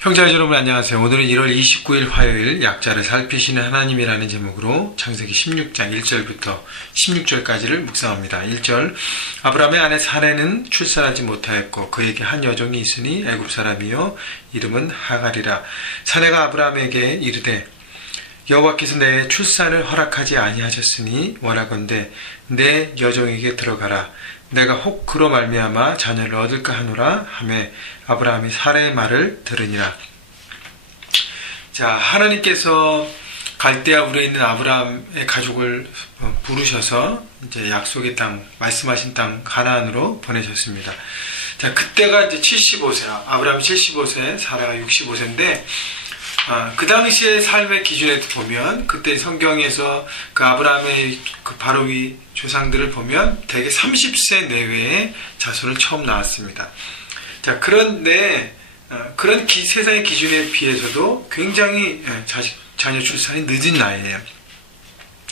형제자 여러분 안녕하세요. 오늘은 1월 29일 화요일 약자를 살피시는 하나님이라는 제목으로 창세기 16장 1절부터 16절까지를 묵상합니다. 1절 아브라함의 아내 사레는 출산하지 못하였고 그에게 한 여종이 있으니 애굽 사람이요 이름은 하갈이라. 사레가 아브라함에게 이르되 여호와께서 내 출산을 허락하지 아니하셨으니 원하건대 내 여종에게 들어가라. 내가 혹 그로 말미암아 자녀를 얻을까 하노라 하매 아브라함이 사레의 말을 들으니라. 자, 하나님께서 갈대아 우르에 있는 아브라함의 가족을 부르셔서 이제 약속의 땅, 말씀하신 땅 가나안으로 보내셨습니다. 자, 그때가 이제 75세, 아브라함이 75세, 사라가 65세인데 그 당시의 삶의 기준에 보면 그때 성경에서 그 아브라함의 그 바로 위 조상들을 보면 대개 30세 내외의 자손을 처음 낳았습니다. 자, 그런데 그런 세상의 기준에 비해서도 굉장히 자녀 출산이 늦은 나이에요.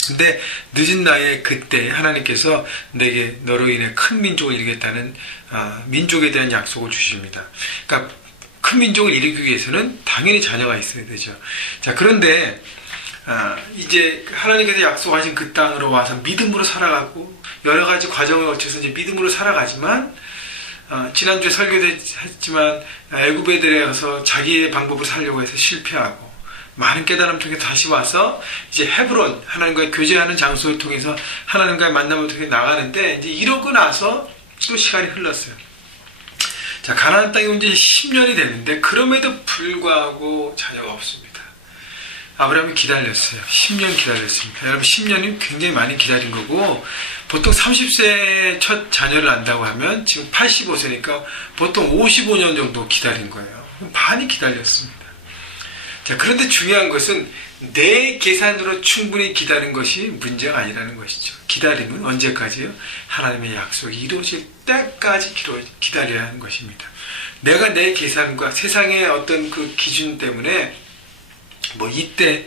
근데 늦은 나이에 그때 하나님께서 내게 너로 인해 큰 민족을 이루겠다는 민족에 대한 약속을 주십니다. 그러니까 큰 민족을 이루기 위해서는 당연히 자녀가 있어야 되죠. 자, 그런데 이제 하나님께서 약속하신 그 땅으로 와서 믿음으로 살아가고 여러 가지 과정을 거쳐서 이제 믿음으로 살아가지만 지난주에 설교도 했지만 애굽에 들어가서 자기의 방법을 살려고 해서 실패하고 많은 깨달음 통해 다시 와서 이제 헤브론 하나님과의 교제하는 장소를 통해서 하나님과의 만남을 통해 나가는데 이제 이러고 나서 또 시간이 흘렀어요. 자, 가나안 땅에 온 지 10년이 됐는데 그럼에도 불구하고 자녀가 없습니다. 아브라함이 기다렸어요. 10년 기다렸습니다. 여러분 10년이 굉장히 많이 기다린 거고 보통 30세에 첫 자녀를 낳는다고 하면 지금 85세니까 보통 55년 정도 기다린 거예요. 많이 기다렸습니다. 자, 그런데 중요한 것은 내 계산으로 충분히 기다린 것이 문제가 아니라는 것이죠. 기다림은 언제까지요? 하나님의 약속이 이루어질 때까지 기다려야 하는 것입니다. 내가 내 계산과 세상의 어떤 그 기준 때문에 뭐 이때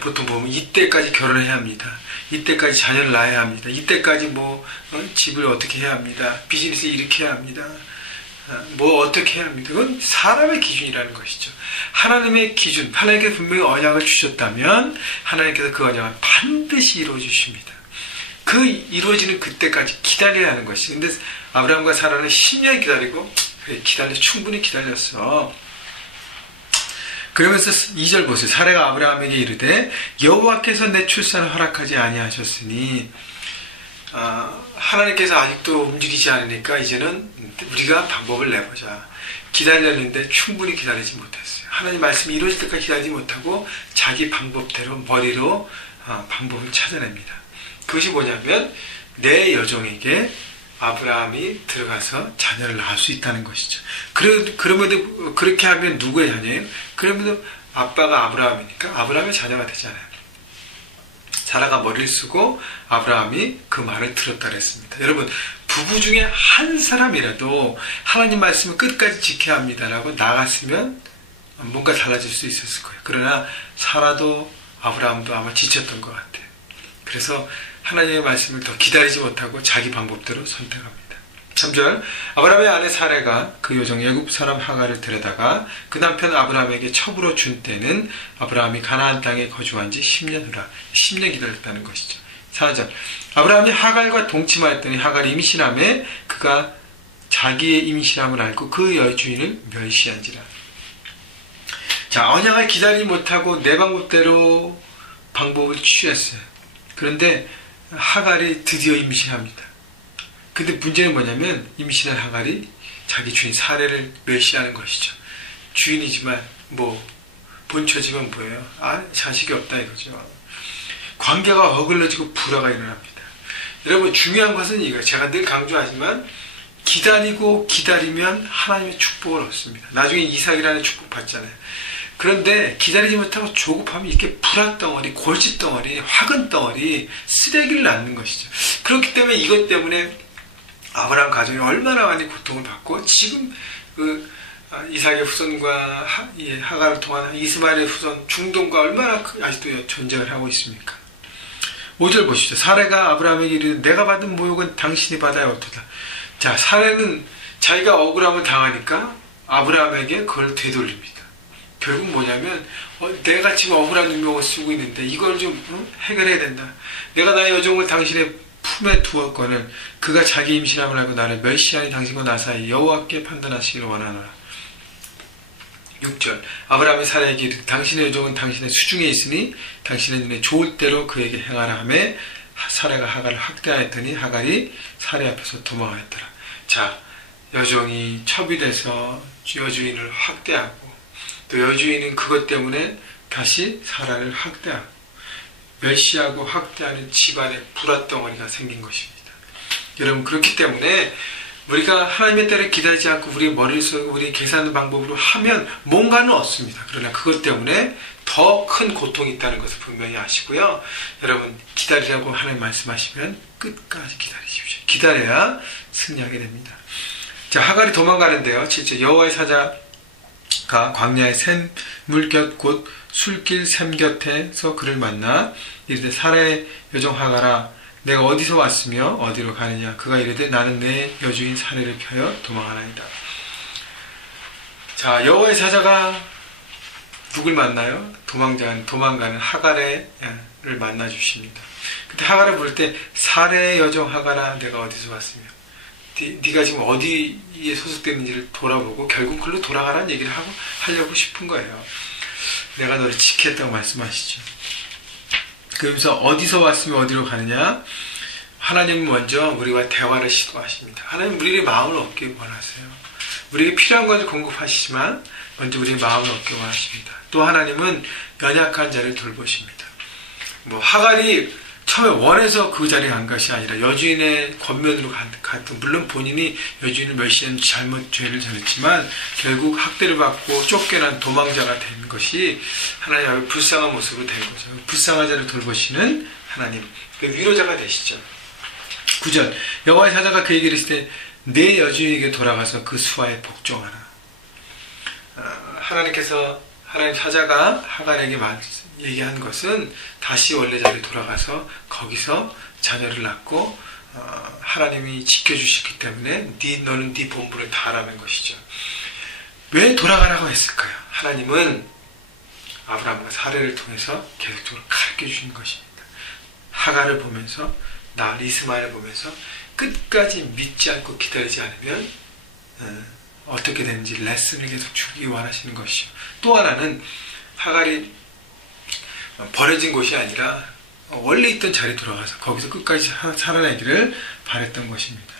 보통 보면 이때까지 결혼해야 합니다. 이때까지 자녀를 낳아야 합니다. 이때까지 뭐 집을 어떻게 해야 합니다. 비즈니스 이렇게 해야 합니다. 뭐 어떻게 해야 합니다. 그건 사람의 기준이라는 것이죠. 하나님의 기준, 하나님께서 분명히 언약을 주셨다면 하나님께서 그 언약을 반드시 이루어 주십니다. 그 이루어지는 그때까지 기다려야 하는 것이. 근데 아브라함과 사라는 10년 기다리고 충분히 기다렸어. 그러면서 2절 보세요. 사레가 아브라함에게 이르되 여호와께서 내 출산을 허락하지 아니하셨으니 하나님께서 아직도 움직이지 않으니까 이제는 우리가 방법을 내보자. 기다렸는데 충분히 기다리지 못했어요. 하나님 말씀이 이루어질 때까지 기다리지 못하고 자기 방법대로 머리로 방법을 찾아냅니다. 그것이 뭐냐면 내 여종에게 아브라함이 들어가서 자녀를 낳을 수 있다는 것이죠. 그럼에도 그렇게 하면 누구의 자녀예요? 그럼에도 아빠가 아브라함이니까 아브라함의 자녀가 되잖아요. 사라가 머리를 쓰고 아브라함이 그 말을 들었다 그랬습니다. 여러분, 부부 중에 한 사람이라도 하나님 말씀을 끝까지 지켜야 합니다라고 나갔으면 뭔가 달라질 수 있었을 거예요. 그러나 사라도 아브라함도 아마 지쳤던 것 같아요. 그래서 하나님의 말씀을 더 기다리지 못하고 자기 방법대로 선택합니다. 3절 아브라함의 아내 사레가 그 여종 애굽 사람 하갈을 데려다가 그 남편 아브라함에게 첩으로 준 때는 아브라함이 가나안 땅에 거주한 지 10년 후라. 10년 기다렸다는 것이죠. 4절 아브라함이 하갈과 동침하였더니 하갈이 임신함에 그가 자기의 임신함을 알고 그 여주인을 멸시한지라. 자, 언약을 기다리지 못하고 내 방법대로 방법을 취했어요. 그런데 하갈이 드디어 임신합니다. 근데 문제는 뭐냐면 임신한 하갈이 자기 주인 사레를 멸시하는 것이죠. 주인이지만 뭐 본처지만 뭐예요? 자식이 없다 이거죠. 관계가 어글러지고 불화가 일어납니다. 여러분, 중요한 것은 이거예요. 제가 늘 강조하지만 기다리고 기다리면 하나님의 축복을 얻습니다. 나중에 이삭이라는 축복 받잖아요. 그런데 기다리지 못하고 조급하면 이렇게 불화덩어리, 골칫덩어리, 화근덩어리, 쓰레기를 낳는 것이죠. 그렇기 때문에 이것 때문에 아브라함 가족이 얼마나 많이 고통을 받고 지금 그 이삭의 후손과 하갈을 통한 이스마엘의 후손 중동과 얼마나 아직도 전쟁을 하고 있습니까? 5절 보십시오. 사레가 아브라함에게 이르되 내가 받은 모욕은 당신이 받아야 어떠다. 자, 사레는 자기가 억울함을 당하니까 아브라함에게 그걸 되돌립니다. 결국 뭐냐면 내가 지금 억울한 운명을 쓰고 있는데 이걸 좀 해결해야 된다. 내가 나의 여종을 당신의 품에 두었거늘 그가 자기 임신함을 알고 나를 멸시하니 당신과 나 사이 여호와께 판단하시기를 원하노라. 6절 아브라함이 사라에게 이르되 당신의 여종은 당신의 수중에 있으니 당신의 눈에 좋을 대로 그에게 행하라 하며 사라가 하갈을 학대하였더니 하갈이 사라 앞에서 도망하였더라. 자, 여종이 첩이 돼서 여주인을 학대하고 또 여주인은 그것 때문에 다시 사라를 학대하고 멸시하고 학대하는 집안에 불화덩어리가 생긴 것입니다. 여러분, 그렇기 때문에 우리가 하나님의 때를 기다리지 않고 우리 머릿속에 우리 계산하는 방법으로 하면 뭔가는 얻습니다. 그러나 그것 때문에 더 큰 고통이 있다는 것을 분명히 아시고요. 여러분, 기다리라고 하나님 말씀하시면 끝까지 기다리십시오. 기다려야 승리하게 됩니다. 자, 하갈이 도망가는데요. 7절 여호와의 사자가 광야의 샘물 곁 곧 술길 샘 곁에서 그를 만나 이르되 사라의 여종 하갈아 내가 어디서 왔으며 어디로 가느냐. 그가 이르되 나는 내 여주인 사라를 펴여 도망하나이다. 자, 여호와의 사자가 누굴 만나요? 도망가는 하갈을 만나 주십니다. 그때 하갈을 부를 때 사라의 여종 하갈아 내가 어디서 왔으며 네가 지금 어디에 소속되는지를 돌아보고 결국 글로 돌아가라는 얘기를 하려고 싶은 거예요. 내가 너를 지켰다고 말씀하시죠. 그러면서 어디서 왔으며 어디로 가느냐. 하나님은 먼저 우리와 대화를 시도하십니다. 하나님 우리의 마음을 얻기 원하세요. 우리에게 필요한 것을 공급하시지만 먼저 우리의 마음을 얻기 원하십니다. 또 하나님은 연약한 자를 돌보십니다. 하갈이 처음에 원해서 그 자리에 간 것이 아니라 여주인의 권면으로 갔던, 물론 본인이 여주인을 멸시한 잘못 죄를 졌지만 결국 학대를 받고 쫓겨난 도망자가 된 것이 하나님의 불쌍한 모습으로 된 거죠. 불쌍한 자를 돌보시는 하나님, 그 위로자가 되시죠. 9절 여호와의 사자가 그에게 이르시되 내 여주인에게 돌아가서 그 수하에 복종하라. 하나님 사자가 하갈에게 얘기한 것은 다시 원래 자리에 돌아가서 거기서 자녀를 낳고 하나님이 지켜주셨기 때문에 너는 네 본분을 다하라는 것이죠. 왜 돌아가라고 했을까요? 하나님은 아브라함과 사라를 통해서 계속적으로 가르쳐 주신 것입니다. 하갈을 보면서 나을 이스마엘을 보면서 끝까지 믿지 않고 기다리지 않으면 어떻게 되는지 레슨을 계속 주기 원하시는 것이죠. 또 하나는 하갈이 버려진 곳이 아니라 원래 있던 자리에 돌아가서 거기서 끝까지 살아내기를 바랬던 것입니다.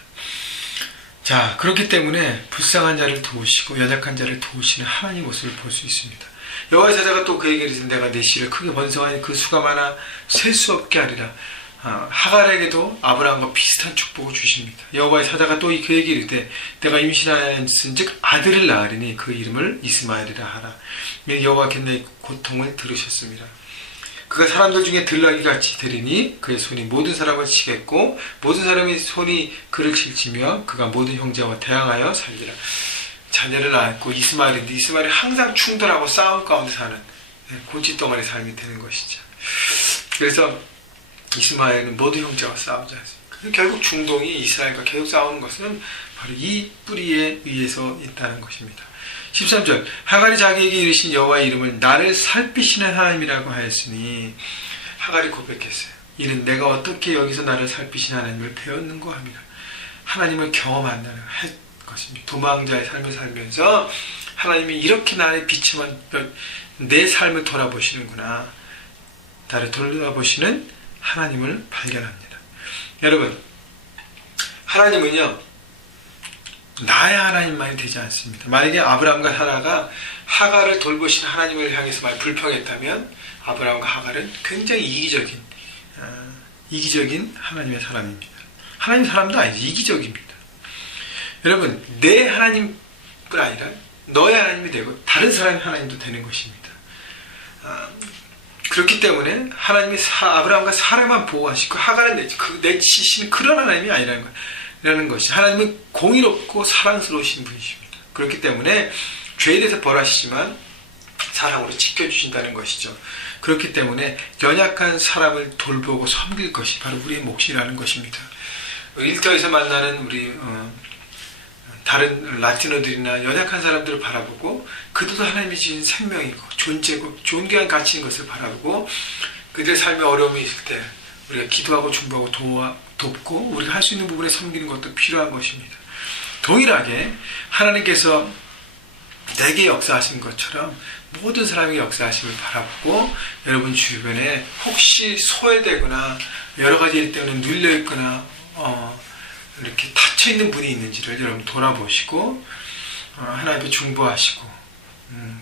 자, 그렇기 때문에 불쌍한 자를 도우시고 연약한 자를 도우시는 하나님의 모습을 볼 수 있습니다. 여호와의 사자가 또 그에게 이르되 내가 내 씨를 크게 번성하니 그 수가 많아 셀 수 없게 하리라. 하갈에게도 아브라함과 비슷한 축복을 주십니다. 여호와의 사자가 또 그에게 이르되 내가 임신하였은즉 아들을 낳으리니 그 이름을 이스마엘이라 하라. 여호와께서 내 고통을 들으셨습니다. 그가 사람들 중에 들나귀같이 들으니 그의 손이 모든 사람을 치겠고 모든 사람이 손이 그를 칠치며 그가 모든 형제와 대항하여 살리라. 자녀를 낳았고 이스마엘인데 이스마엘이 항상 충돌하고 싸움 가운데 사는 골칫덩어리 삶이 되는 것이죠. 그래서 이스마엘은 모든 형제와 싸우지 않습니까? 결국 중동이 이스라엘과 계속 싸우는 것은 바로 이 뿌리에 의해서 있다는 것입니다. 13절 하갈이 자기에게 이르신 여호와의 이름을 나를 살피시는 하나님이라고 하였으니 하갈이 고백했어요. 이는 내가 어떻게 여기서 나를 살피시는 하나님을 배웠는고 합니다. 하나님을 경험한다는 것입니다. 도망자의 삶을 살면서 하나님이 이렇게 나의 비참한 내 삶을 돌아보시는구나. 나를 돌아보시는 하나님을 발견합니다. 여러분, 하나님은요 나의 하나님만이 되지 않습니다. 만약에 아브라함과 사라가 하갈을 돌보신 하나님을 향해서 많이 불평했다면 아브라함과 하갈은 굉장히 이기적인 하나님의 사람입니다. 하나님 사람도 아니죠. 이기적입니다. 여러분, 내 하나님뿐 아니라 너의 하나님이 되고 다른 사람의 하나님도 되는 것입니다. 그렇기 때문에 하나님이 아브라함과 사라만 보호하시고 하갈은 내치신 그런 하나님이 아니라는 것이, 하나님은 공의롭고 사랑스러우신 분이십니다. 그렇기 때문에 죄에 대해서 벌하시지만 사랑으로 지켜주신다는 것이죠. 그렇기 때문에 연약한 사람을 돌보고 섬길 것이 바로 우리의 몫이라는 것입니다. 일터에서 만나는 우리 다른 라티노들이나 연약한 사람들을 바라보고 그들도 하나님이 주신 생명이고 존재고 존귀한 가치인 것을 바라보고 그들의 삶에 어려움이 있을 때 우리가 기도하고 중보하고 돕고 우리가 할 수 있는 부분에 섬기는 것도 필요한 것입니다. 동일하게 하나님께서 내게 역사하신 것처럼 모든 사람에게 역사하심을 바라보고 여러분 주변에 혹시 소외되거나 여러 가지 일 때문에 눌려있거나 이렇게 닫혀있는 분이 있는지를 여러분 돌아보시고 하나님께 중보하시고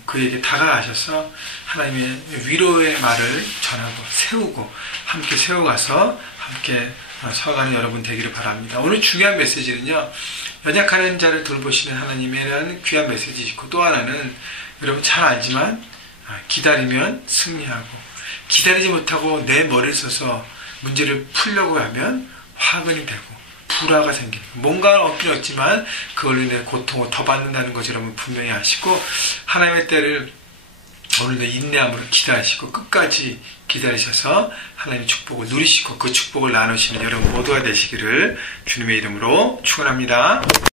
그에게 다가가셔서 하나님의 위로의 말을 전하고 세우고 함께 세워가서 함께 서가는 여러분 되기를 바랍니다. 오늘 중요한 메시지는요, 연약한 자를 돌보시는 하나님이라는 귀한 메시지 있고, 또 하나는 여러분 잘 알지만 기다리면 승리하고, 기다리지 못하고 내 머리를 써서 문제를 풀려고 하면 화근이 되고 불화가 생기는, 뭔가 얻긴 얻지만 그걸로 인해 고통을 더 받는다는 것을 여러분 분명히 아시고, 하나님의 때를 오늘도 인내함으로 기다리시고 끝까지 기다리셔서 하나님의 축복을 누리시고 그 축복을 나누시는 여러분 모두가 되시기를 주님의 이름으로 축원합니다.